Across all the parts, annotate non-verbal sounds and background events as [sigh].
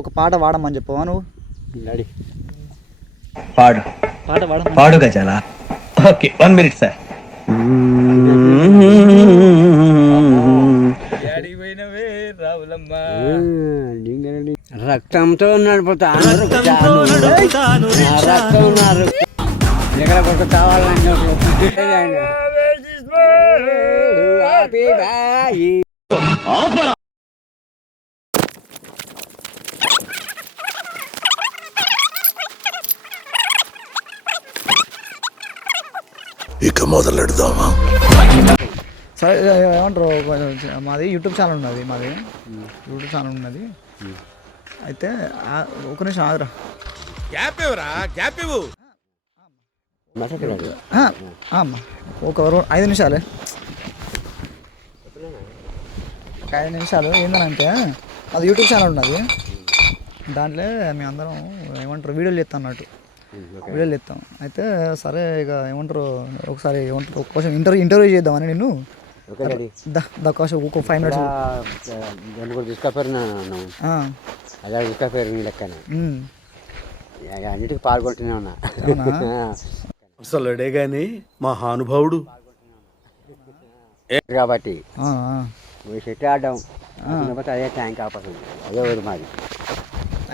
ఒక పాట పాడమని చెప్పవా నువ్వు నడి పాడు. పాట పాడ పాడు గజాల. Okay one minute sir. రక్తంతో నడుపుతాను చాలు. రక్తం. ఎక్కడ కొడుకు కావాలని హ్యాపీ ఇక మొదలెడదామా? సరే ఏమంటారు? మాది యూట్యూబ్ ఛానల్ ఉన్నది మాది. యూట్యూబ్ ఛానల్ ఉన్నది. అయితే ఆ- ఒక నిమిషం ఆగురా. ఆ, ఆ అమ్మ ఒక రో- ఐదు నిమిషాలే. ఒక ఐదు నిమిషాలు ఏంటంటే అది యూట్యూబ్ ఛానల్ ఉన్నది. దాంట్లో మేము అందరం ఏమంటారు వీడియోలు చేస్తాం అన్నట్టు. వీడియోలు చేస్తాం అయితే సరే ఇక ఏమంటారు ఒకసారి ఏమంటారు కొంచెం ఇంటర్వ్యూ ఇంటర్వ్యూ చేద్దామని నేను ఒకటి దా దా కోసం ఒక ఫైవ్ మినిట్స్ అదే తీసుకపోయారు నీ లెక్కన. ఇక అన్నిటికీ పాల్గొంటూనే ఉన్నా. అవునా? [laughs] అసలుడే గాని మహానుభావుడు కాబట్టి. చెట్టు ఆడడం లేకపోతే అదే ట్యాంక్ ఆపసం అదే ఊరు మాది.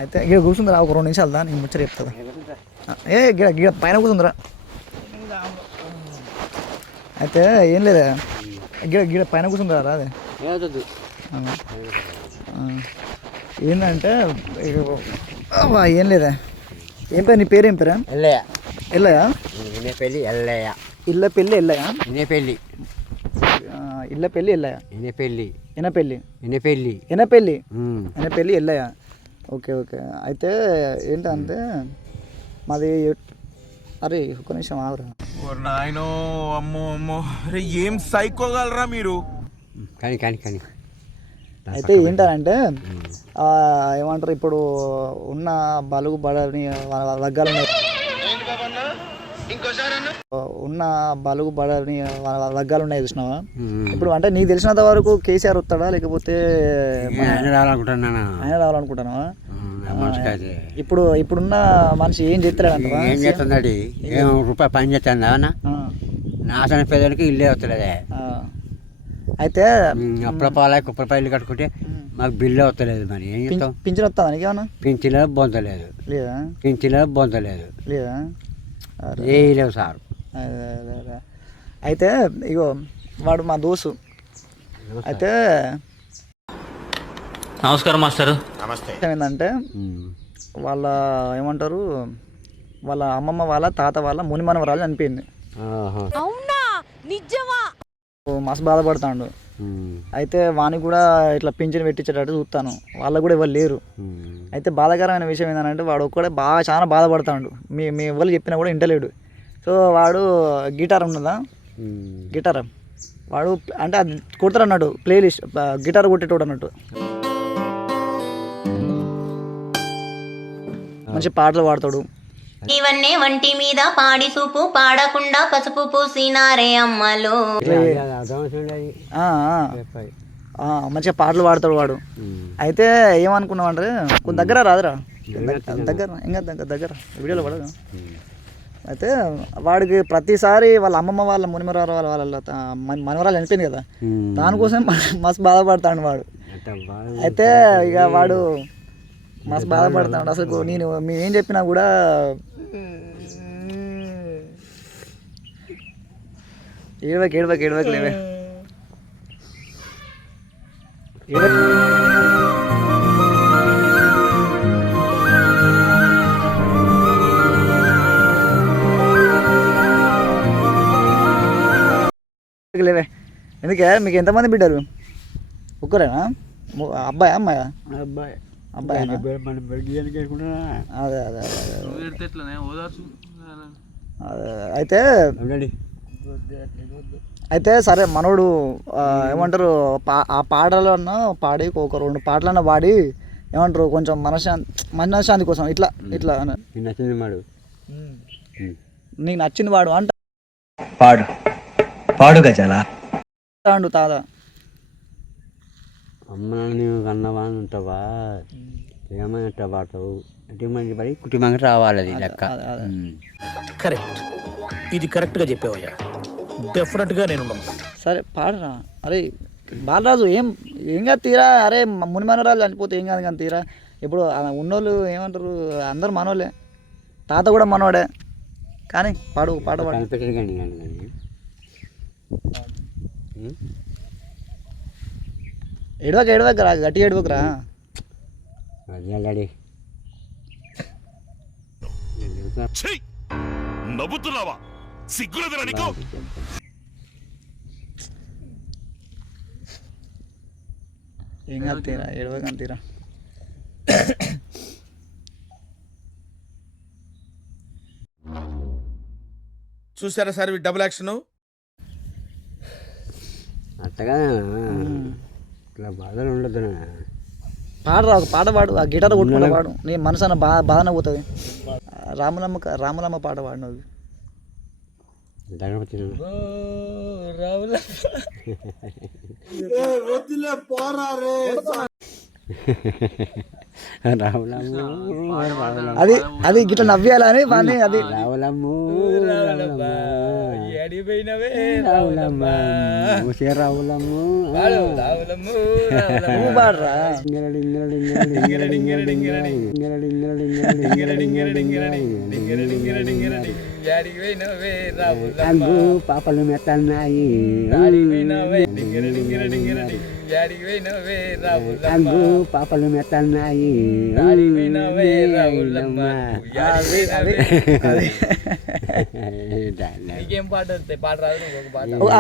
అయితే గిడ కూర్చుందిరా ఒక రెండు నిమిషాలు దా నేను ముచ్చట చెప్తా ఏ గిడ గిడ పైన కూర్చుందిరా. అయితే ఏం లేదా గిడ గిడ పైన కూర్చుందిరా రా అదే ఏమవుతుంది ఆ. ఆ. ఏంటంటే ఏం లేదా. ఏం పేరు నీ పేరు ఏం పేరా? ఎల్లయ్య. ఎల్లయా ఇనే పెళ్ళి ఎల్లయ్య. ఇళ్ళ పెళ్ళి ఎల్లయా ఇనే పెళ్ళి. ఇళ్ళ పెళ్ళి ఎల్లయా ఇనే పెళ్ళి. ఎన పెళ్ళి? ఇనే పెళ్ళి. ఎన పెళ్ళి. ఎన పెళ్ళి ఎల్లయా ఓకే ఓకే. అయితే ఏంటంటే మాది అరే ఒక్క నిమిషం ఆగురా. నాయనో అమ్మో అమ్మో. అరే ఏం సైకోగలరా మీరు? కానీ కానీ కానీ. అయితే ఏంటంటే ఆ, ఏమంటారు ఇప్పుడు ఉన్న బలుగు బడని వర్గాలు ఉన్నాయి ఉన్న బలుగు బడని వర్గాలు ఉన్నాయి చూసినావా. ఇప్పుడు అంటే నీకు తెలిసినంత వరకు కేసీఆర్ వస్తాడా లేకపోతే ఆయన రావాలనుకుంటున్నాను? ఆయన రావాలనుకుంటున్నావా? ఇప్పుడు ఇప్పుడున్న మనిషి ఏం చేస్తాడంటవా ఏం చేస్తుందడి ఏం రూపాయి పని చేస్తుందా నాశన పేదలకి ఇల్లే వస్తలేదే. అయితే ఉమ్, అప్పుల పాల కుప్పల పైలు కట్టుకుంటే మాకు బిల్లు వస్తలేదు మరి. ఏం చేస్తాం? పింఛన్ వస్తుందా నీకేమన్నా పింఛన్లో బొంతలేదు. లేదా? పింఛన్లో బొంతలేదు. లేదా. ఏ లేవు సార్. అయితే ఇగో వాడు మా దోసు అయితే నమస్కారం మాస్టర్. విషయం ఏంటంటే. వాళ్ళ ఏమంటారు వాళ్ళ అమ్మమ్మ వాళ్ళ తాత వాళ్ళ ముని మనవరాలు చనిపోయింది. ఆహా. ఓ మస్తు బాధపడతాడు. అయితే వానికి కూడా ఇట్లా పింఛన్ పెట్టించేటట్టు చూస్తాను. వాళ్ళకు కూడా ఎవరు లేరు. అయితే బాధాకరమైన విషయం ఏంటంటే వాడు ఒక్కడే బాగా చాలా బాధపడతాడు. మీ మీ ఎవరు చెప్పినా కూడా ఇంటలేడు సో వాడు గిటార్ ఉన్నదా. గిటార్? వాడు అంటే అది కొడతాడు అన్నట్టు ప్లే లిస్ట్ గిటార్ కొట్టేటోడు అన్నట్టు. మంచి పాటలు పాడతాడు. ఇవన్నీ వంటి మీద పాడి సూపు పాడకుండా పసుపు పూసినారే అమ్మలో. మంచిగా పాటలు పాడతాడు వాడు. అయితే ఏమనుకున్నావు అంటే కొంత దగ్గర రాదురా. దగ్గర ఇంకా దగ్గర దగ్గర. వీడియోలో పడదు. అయితే వాడికి ప్రతిసారి వాళ్ళ అమ్మమ్మ వాళ్ళ మునిమరారు వాళ్ళ వాళ్ళ మనవరాలు చనిపోయింది కదా. దానికోసం [laughs] మస్తు బాధపడతాడు వాడు. అయితే ఇక వాడు మస్తు బాధపడతాడు అసలు నేను మేము ఏం చెప్పినా కూడా ఏడవకి ఏడవకి ఏడవకి లేవే. ఏడవకి. లేవే. ఎందుకే? మీకు ఎంతమంది బిడ్డలు? ఒక్కరేనా? అబ్బాయా అమ్మాయా? అబ్బాయి. అబ్బాయి మన అదే అదే అదే అయితే అయితే సరే మనోడు ఏమంటారు పా ఆ పాటలన్నా పాడి ఒక రెండు పాటలన్నా పాడి ఏమంటారు కొంచెం మనశ్శాంతి మనశ్శాంతి కోసం ఇట్లా ఇట్లా నచ్చింది మాడు నీకు నచ్చింది వాడు అంట. పాడు. పాడు గజాల. అండు అమ్మ నాన్న నీవు కన్నవా అని ఉంటావా ఏమైనా ఎట్లా పాడతావు కుటుంబానికి పడి కుటుంబానికి రావాలి అది లెక్క. కరెక్ట్. ఇది కరెక్ట్గా చెప్పావయ్యా. డెఫినెట్గా నేను సరే పాడరా. అరే బాలరాజు ఏం ఏం కాదు తీరా? అరే ముని మనవరాలు చనిపోతే ఏం కాదు కానీ తీరా? ఇప్పుడు ఉన్నోళ్ళు ఏమంటారు? అందరు మనోళ్ళే. తాత కూడా మనోడే. కానీ పాడు పాట పాడు. ఉమ్. ఎడవక ఎడవకరా గట్టి ఎడవకరా అది నవ్వుతున్నావా? సిగ్గులేదురా నీకు? ఏం కాదు తీరా ఎడవక తీరా చూసారా సార్ డబుల్ యాక్షన్ అట్టగా ఇట్లా బాధలు ఉండదు పాడరా ఒక పాట పాడు ఆ గిటార్ కొట్టుకుంటా పాడు నీ మనసు అన్న బా బాధన పోతుంది. రాములమ్మ క- రాములమ్మ పాట పాడు నువ్వు. గణపతి రావులమ్ము [laughs] అది అది గిట్ల నవ్వేయాలని వాడిని అది రావులమ్ము పాపలు మెత్తన్నాయి అంగు పాపలు మెత్తన్నాయి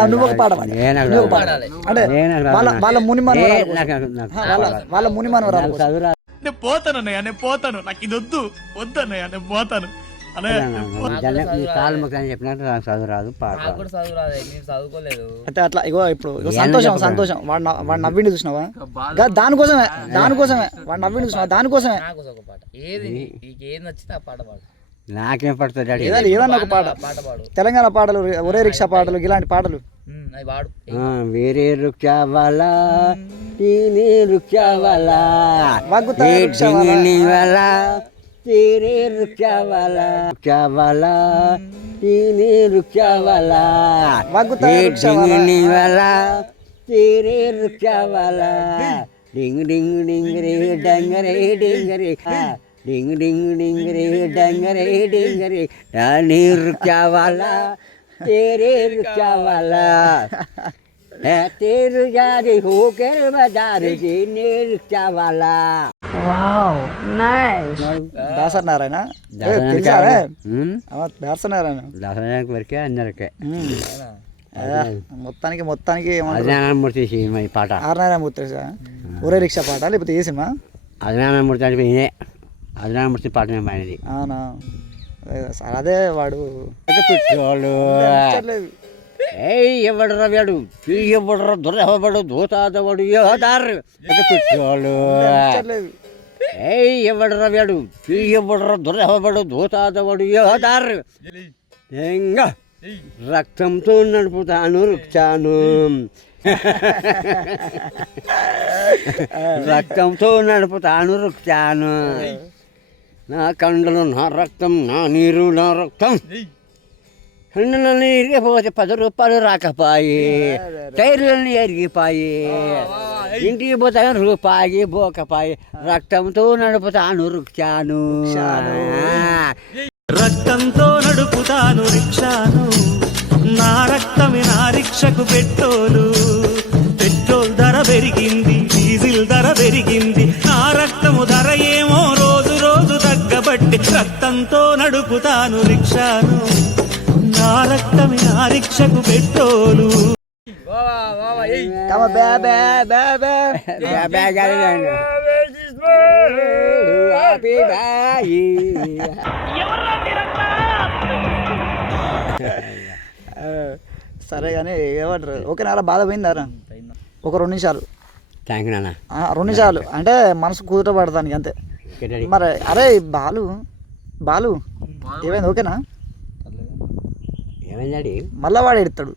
నువ్వు ఒక పాట పాడు నువ్వు ఒక పాట అంటే వాళ్ళ వాళ్ళ ముని వాళ్ళ ముని మనవరాలు పోతాను అన్నయ్య నేను పోతాను నాకు ఇది వద్దు వద్దు అన్నయ్య నేను పోతాను చెప్పినట్టు నాకు చదువు రాదు పాట రాదు. అయితే అట్లా ఇగో ఇప్పుడు ఇగో సంతోషం సంతోషం. వాడు నవ్వు- వాడు నవ్విండి చూసినావా? గా- దానికోసమే దానికోసమే. వాడు నవ్విండి చూసినావా? దానికోసమే. నాకేం పడుతుంది డాడీ? ఏదైనా ఏదన్నా ఒక పాట. తెలంగాణ పాటలు ఒరే రిక్షా పాటలు ఇలాంటి పాటలు. ఆ, వేరే రుచావాలా తీనే तेरे रुक्या वाला रुक्या वाला तेरे रुक्या वाला ये डिंगनी वाला तेरे रुक्या वाला डिंग डिंग डिंग रे डंग रे डिंग रे डिंग डिंग डिंग रे डंग रे डिंग रे रानी रुक्या वाला तेरे रुक्या वाला तेरे जारी होकर बाजार जी ने रुक्या वाला దాసరి నారాయణ ఏ, దాసరి తెలుసారా ఉమ్, అవ, దాసరి నారాయణ దసరానికి వరకే అందరికే మొత్తానికి మొత్తానికి అజ్ఞానమూర్తి సినిమా ఈ పాట. ఆర్నారాయణమూర్తి ఒరే రిక్షా పాట లేకపోతే ఏ సినిమా? అజ్ఞానమూర్తి అంటే ఇదే అజ్ఞానమూర్తి పాట నేను పాడినది. అవునా? అదే సార్ అదే వాడు. నచ్చట్లేదు. ఏయ్ ఎవడరా వాడు? ఎవడరా దొరవడు దోతాదవడు యోదారు పిచ్చోళ్ళు నచ్చట్లేదు. ఏయ్ ఎవడరా వాడు? ఎవడరా? దొరవడు దోతాదవడు యోదారు ఎంగా. రక్తంతో నడుపుతాను రుక్చాను రక్తంతో నడుపుతాను రుక్చాను నా కండలు నా రక్తం నా నీరు నా రక్తం. కన్నులన్నీ ఇరిగిపోతే పది రూపాయలు రాకపాయి టైర్లన్నీ ఎరిగిపోయి ఇంటికి పోతాను రూపాయి పోకపాయి రక్తంతో నడుపుతాను రుక్చాను రక్తంతో నడుపుతాను రిక్షాను నా రక్తమే నా రిక్షకు పెట్రోలు. పెట్రోల్ ధర పెరిగింది డీజిల్ ధర పెరిగింది. నా రక్తము ధర ఏమో రోజు రోజు తగ్గబట్టి రక్తంతో నడుపుతాను రిక్షాను నా రక్తమే నా రిక్షకు పెట్రోలు. [laughs] సరే కానీ ఏమంటారు? ఓకే నాలా బాధ పోయిందారా? ఒక రెండు నిమిషాలు. థ్యాంక్ యూ నాన్న. రెండు నిమిషాలు. అంటే మనసు కుదుట పడతానికి అంతే. మరి అరే బాలు బాలు ఏమైంది? ఓకేనా? ఏమైంది డాడీ? మళ్ళా వాడు ఎడతాడు.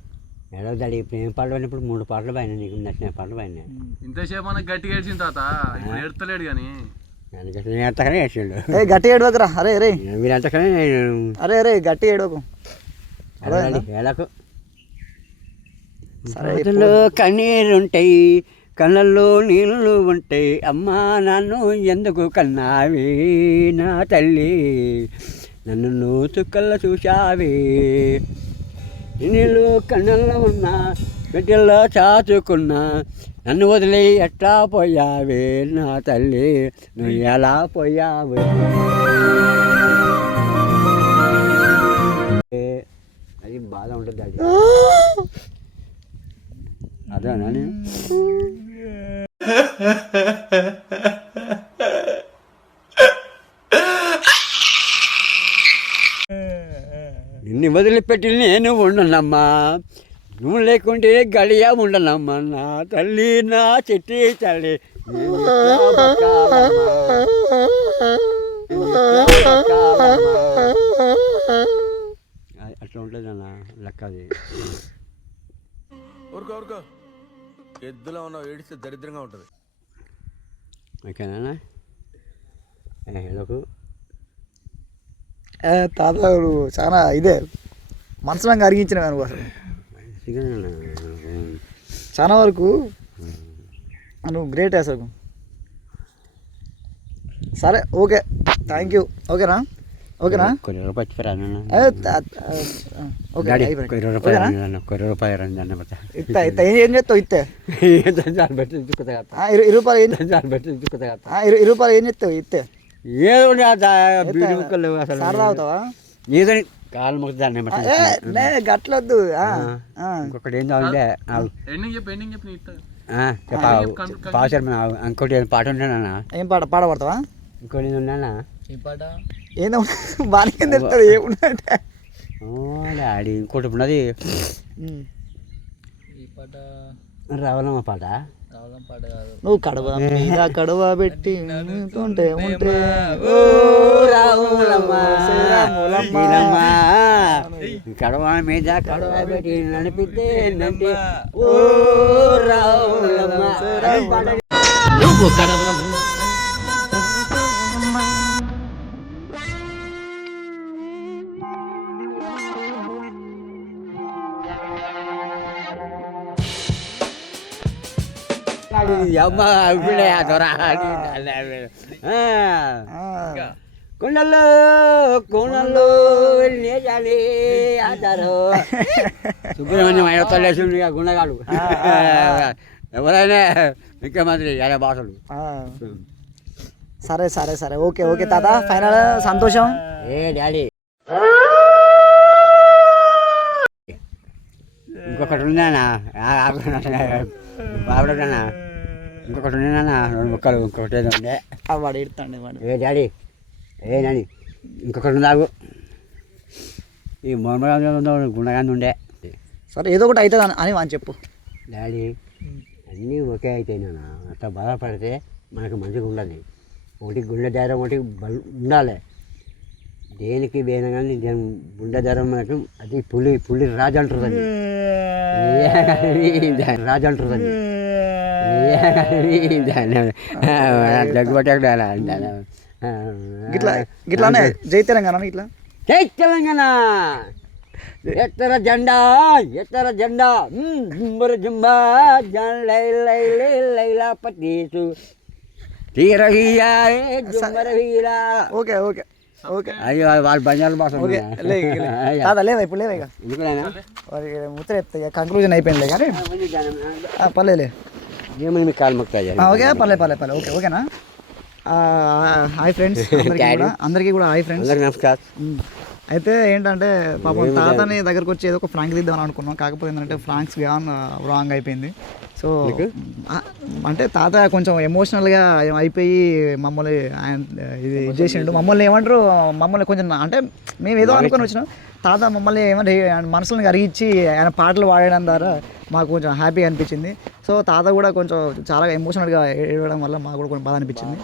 ఇప్పుడు ఏం పాటలు పాడినప్పుడు మూడు పాటలు పాడినా నీకు? నచ్చిన పాటలు పాడినా? ఇంతసేపు మనకు గట్టిగా ఏడ్చిన తాత ఏడతలేడు కానీ వేసిండు ఏ గట్టి ఏడవకురా. అరే రే. మీరు అంతకనే నేను అరే రే గట్టి ఏడవకు. వెళ్ళాలి వేళకు సరే కళ్ళలో కన్నీరుంటాయి కళ్ళల్లో నీళ్ళు ఉంటాయి. అమ్మా నన్ను ఎందుకు కన్నావే నా తల్లి? నన్ను నువ్వు చుక్కల్లో చూశావే. నీళ్ళు కన్నెల్లో ఉన్నా బిడ్డల్లో చాచుకున్నా నన్ను వదిలి ఎట్లా పోయావే నా తల్లి? నువ్వు ఎలా పోయావే? అది బాధ ఉంటుంది అది. అదేనా [laughs] నిన్ను వదిలిపెట్టి నేను ఉండనమ్మా. నువ్వు లేకుంటే గడియా ఉండనమ్మా. నా తల్లి నా చెట్టి తల్లి. అట్లా ఉంటుంది అన్న లెక్క అది ఊరుకో ఊరుకో. ఎద్దులో ఉన్నావు ఏడిస్తే దరిద్రంగా ఉంటుంది. ఓకేనా ఏ, తాత నువ్వు చాలా ఇదే మనసులంగా అరిగించిన నువ్వు అసలు చాలా వరకు నువ్వు గ్రేట్ అసలు సరే ఓకే థ్యాంక్ యూ ఓకేనా ఓకేనా కొన్ని రూపాయలు ఇచ్చిరా నాన్న ఏ, త- త- ఆ, ఓకే డాడీ అయిపోయింది. కొన్ని రూపాయలు ఏం చేస్తావు ఇత్తే దాని పెట్టి చుక్కుతా ఆ, ఇరు ఇరు రూపాయలు ఏం చేస్తావు ఇత్తే ఏదో బీడి ముక్కలు అసలు సార్ తాగుతావా? ఏదో కాలు మొక్కుతా దాన్ని ఏ గట్లొద్దు. ఇంకొకటి ఏందో ఇస్తా. ఆ, చెప్పావు ఇంకోటి ఏదో పాట ఉండేనా ఏం పాట పాడబడతావా ఇంకోటి ఏదో ఉన్నానా ఏందో బాగానే తెలుస్తుంది ఏముందంటే. ఓ డాడీ ఇంకోటి ఉన్నది. ఉమ్. రావాలమ్మ పాట? నువ్వు కడవ మీద కడవ పెట్టి ఉంటే ఉంటే. కడవ మీద కడవ పెట్టి నడిపితే నంటే ఓ అమ్మ ఇప్పుడే ఆ దొర కొండల్లో కొండల్లో నేజాలి ఆచారు సుబ్రహ్మణ్యం ఐవతలేసింది గుండగాడు ఎవరైనా ముఖ్యమంత్రి అనే భాషలు. సరే సరే సరే ఓకే ఓకే తాత ఫైనల్ సంతోషం ఏ డాడీ ఇంకొకటి ఉన్నానా బాబుడనా ఇంకొకటి ఉన్నానా రెండు ముక్కలు ఇంకొకటి ఏదో ఉండే. వాడు ఎడుతాండి వాడు. ఏ డాడీ ఏ నాని ఇంకొకటి ఉందాగు ఈ మొహమ్మద్ గుండగానే ఉండే. సరే ఏదో ఒకటి అవుతుంది అని- అని చెప్పు. డాడీ అన్నీ ఒకే అయితే నాన్న. అట్లా బాధపడితే మనకు మంచిగా ఉండదు ఒకటి గుండె ధైర్యం ఒకటి బల్ ఉండాలి. దేనికి వేన కానీ దేని గుండె ధైర్యం మనకు అది పులి పులి రాజు అంటుందండి రాజు అంటుందండి దగ్గు పట్టాడు గిట్లా గిట్లానే జై తెలంగాణ ఇట్లా? జై తెలంగాణ. ఎత్తర జెండా ఎత్తర జెండా. జుంబర జుంబా జన్ లై లై లై లైలా పటీసు తీర ఓకే ఓకే ఓకే. అయ్యో వాళ్ళు బంజారా భాష. తాత లేవా ఇప్పుడు లేవా ఇక? ముచ్చట చెప్తా కంక్లూజన్ అయిపోయిందిలే కానీ. పర్లేదులే. కాలు ఓకే పర్లేదు పర్లేదు పర్లేదు ఓకే ఓకేనా? హాయ్ ఫ్రెండ్స్ [laughs] అందరికీ కూడా అందరికీ కూడా హాయ్ ఫ్రెండ్స్. అందరికి నమస్కారం. ఉమ్. అయితే ఏంటంటే పాపం తాతని దగ్గరకు వచ్చి ఏదో ఒక ఫ్రాంక్ తీద్దామని అనుకున్నాం. కాకపోతే ఏంటంటే ఫ్రాంక్స్ రాంగ్ అయిపోయింది. సో అంటే తాత కొంచెం ఎమోషనల్గా అయిపోయి మమ్మల్ని ఆయన ఇది ఇది చేసిండు. మమ్మల్ని ఏమంటారు? మమ్మల్ని కొంచెం అంటే మేము ఏదో అనుకొని వచ్చినాం. తాత మమ్మల్ని ఏమంటే మనసులను కరిగించి ఆయన పాటలు పాడడం ద్వారా మాకు కొంచెం హ్యాపీగా అనిపించింది. సో తాత కూడా కొంచెం చాలా ఎమోషనల్గా ఏడవడం వల్ల మాకు కూడా కొంచెం బాధ అనిపించింది.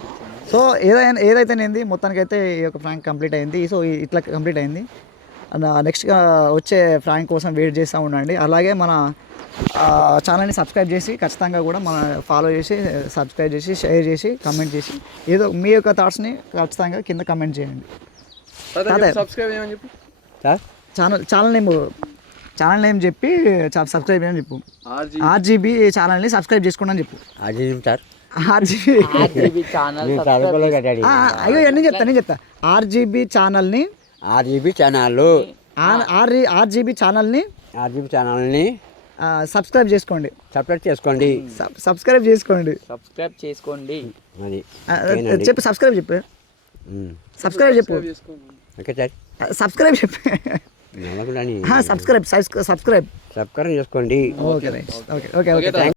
సో ఏదైనా ఏదైతేనేంది మొత్తానికైతే ఈ యొక్క ఫ్రాంక్ కంప్లీట్ అయింది. సో ఇట్లా కంప్లీట్ అయింది. నెక్స్ట్ వచ్చే ఫ్రాంక్ కోసం వెయిట్ చేస్తూ ఉండండి. అలాగే మన ఛానల్ని సబ్స్క్రైబ్ చేసి ఖచ్చితంగా కూడా మన ఫాలో చేసి సబ్స్క్రైబ్ చేసి షేర్ చేసి కమెంట్ చేసి ఏదో మీ యొక్క థాట్స్ని ఖచ్చితంగా కింద కమెంట్ చేయండి. సబ్స్క్రైబ్ చేయమని చెప్పు. Sir channel channel name channel name చెప్పి సబ్స్క్రైబ్ చేయని చెప్పు. ఆర్జీ. ఆర్జీబీ ఛానల్ని సబ్స్క్రైబ్ చేసుకోండి అని చెప్పు. అది సార్. ఆర్జీబీ. డాడీ. అయ్యో నేను చెప్తా నేను చెప్తా? ఆర్జీబీ ఛానల్ని ఆర్జీబీ ఛానల్ ఆర్ ఆర్జీబీ ఛానల్ని ఆర్జీబీ ఛానల్ని సబ్స్క్రైబ్ చేసుకోండి. సపరేట్ చేసుకోండి. సబ్- సబ్స్క్రైబ్ చేసుకోండి. సబ్స్క్రైబ్ చేసుకోండి. అది. చెప్పు సబ్స్క్రైబ్ చెప్పు. సబ్స్క్రైబ్ చెప్పు. Okay sir. సబ్స్క్రైబ్ చెప్పు. సబ్స్క్రైబ్ సబ్స్క్రైబ్ సబ్స్క్రైబ్ చేసుకోండి. Okay okay okay